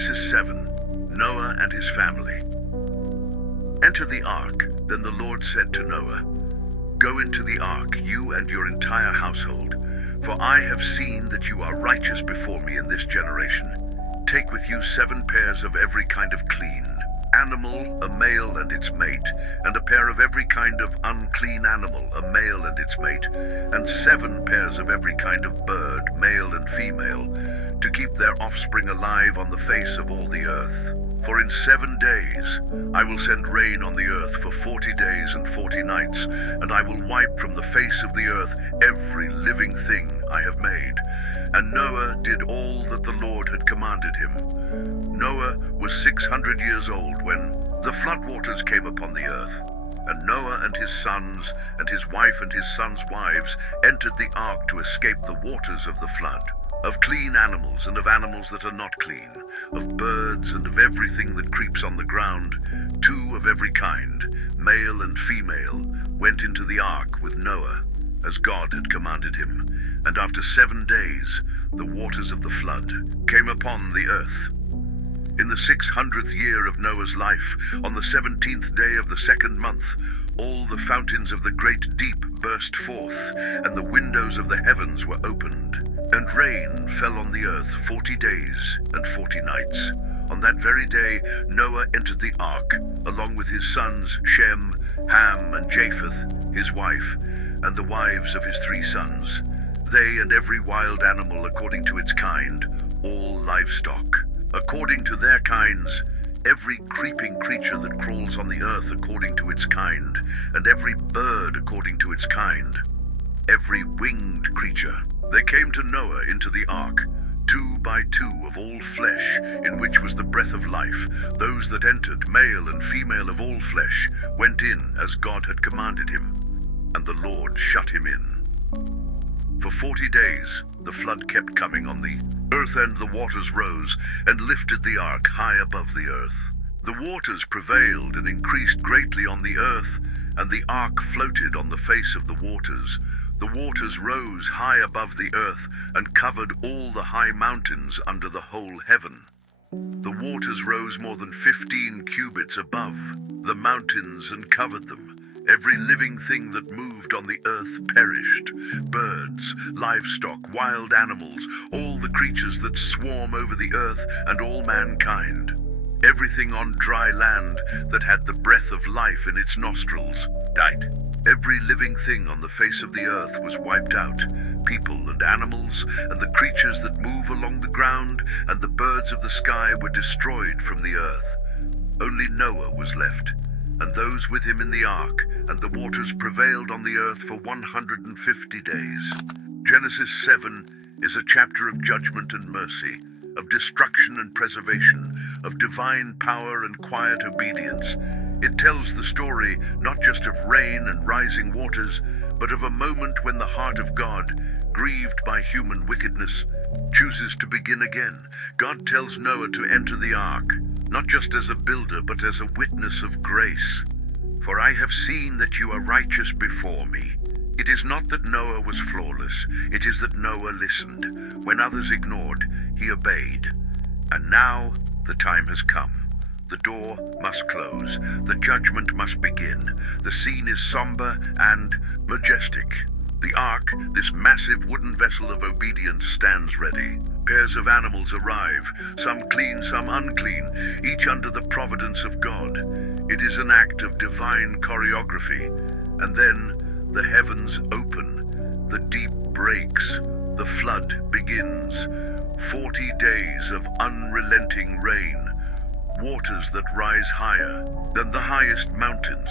Genesis 7, Noah and his family. Enter the ark. Then the Lord said to Noah, Go into the ark, you and your entire household, for I have seen that you are righteous before me in this generation. Take with you 7 pairs of every kind of clean animal, a male and its mate, and a pair of every kind of unclean animal, a male and its mate, and 7 pairs of every kind of bird, male and female, to keep their offspring alive on the face of all the earth. For in 7 days I will send rain on the earth for 40 days and 40 nights, and I will wipe from the face of the earth every living thing I have made. And Noah did all that the Lord had commanded him. Noah was 600 years old when the floodwaters came upon the earth. And Noah and his sons and his wife and his sons' wives entered the ark to escape the waters of the flood. Of clean animals and of animals that are not clean, of birds and of everything that creeps on the ground, 2 of every kind, male and female, went into the ark with Noah, as God had commanded him. And after 7 days, the waters of the flood came upon the earth. In the 600th year of Noah's life, on the 17th day of the 2nd month, all the fountains of the great deep burst forth, and the windows of the heavens were opened. And rain fell on the earth 40 days and 40 nights. On that very day Noah entered the ark, along with his sons Shem, Ham, and Japheth, his wife, and the wives of his 3 sons, they and every wild animal according to its kind, all livestock, according to their kinds, every creeping creature that crawls on the earth according to its kind, and every bird according to its kind, every winged creature. They came to Noah into the ark, 2 by 2 of all flesh, in which was the breath of life. Those that entered, male and female of all flesh, went in as God had commanded him, and the Lord shut him in. For 40 days the flood kept coming on the earth, and the waters rose and lifted the ark high above the earth. The waters prevailed and increased greatly on the earth, and the ark floated on the face of the waters. The waters rose high above the earth and covered all the high mountains under the whole heaven. The waters rose more than 15 cubits above the mountains and covered them. Every living thing that moved on the earth perished. Birds, livestock, wild animals, all the creatures that swarm over the earth, and all mankind. Everything on dry land that had the breath of life in its nostrils died. Every living thing on the face of the earth was wiped out, people and animals, and the creatures that move along the ground, and the birds of the sky were destroyed from the earth. Only Noah was left, and those with him in the ark, and the waters prevailed on the earth for 150 days. Genesis 7 is a chapter of judgment and mercy, of destruction and preservation, of divine power and quiet obedience. It tells the story not just of rain and rising waters, but of a moment when the heart of God, grieved by human wickedness, chooses to begin again. God tells Noah to enter the ark, not just as a builder, but as a witness of grace. For I have seen that you are righteous before me. It is not that Noah was flawless, it is that Noah listened. When others ignored, he obeyed. And now the time has come. The door must close. The judgment must begin. The scene is somber and majestic. The ark, this massive wooden vessel of obedience, stands ready. Pairs of animals arrive, some clean, some unclean, each under the providence of God. It is an act of divine choreography. And then the heavens open, the deep breaks, the flood begins. 40 days of unrelenting rain. Waters that rise higher than the highest mountains,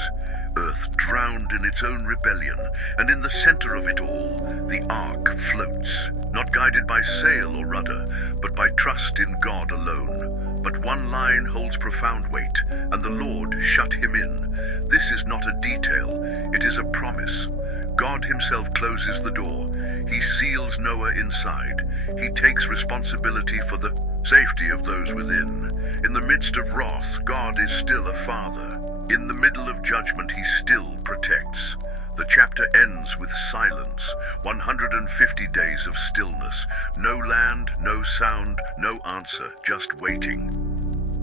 earth drowned in its own rebellion, and in the center of it all, the ark floats, not guided by sail or rudder, but by trust in God alone. But one line holds profound weight, and the Lord shut him in. This is not a detail, it is a promise. God himself closes the door. He seals Noah inside. He takes responsibility for the safety of those within. In the midst of wrath, God is still a father. In the middle of judgment, he still protects. The chapter ends with silence, 150 days of stillness. No land, no sound, no answer, just waiting.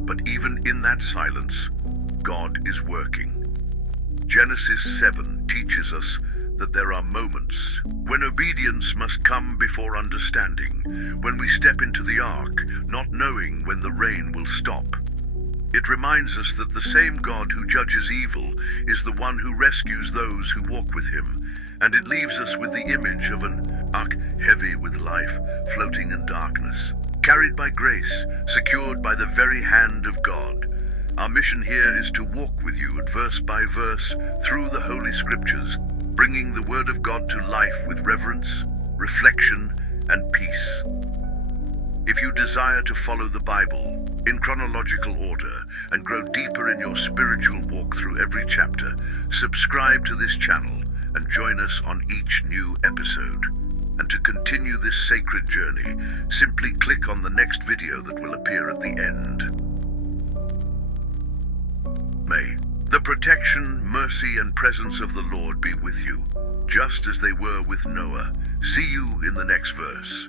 But even in that silence, God is working. Genesis 7 teaches us that there are moments when obedience must come before understanding, when we step into the ark, not knowing when the rain will stop. It reminds us that the same God who judges evil is the one who rescues those who walk with him, and it leaves us with the image of an ark heavy with life, floating in darkness, carried by grace, secured by the very hand of God. Our mission here is to walk with you verse by verse through the Holy Scriptures, bringing the Word of God to life with reverence, reflection, and peace. If you desire to follow the Bible in chronological order and grow deeper in your spiritual walk through every chapter, subscribe to this channel and join us on each new episode. And to continue this sacred journey, simply click on the next video that will appear at the end. May the protection, mercy, and presence of the Lord be with you, just as they were with Noah. See you in the next verse.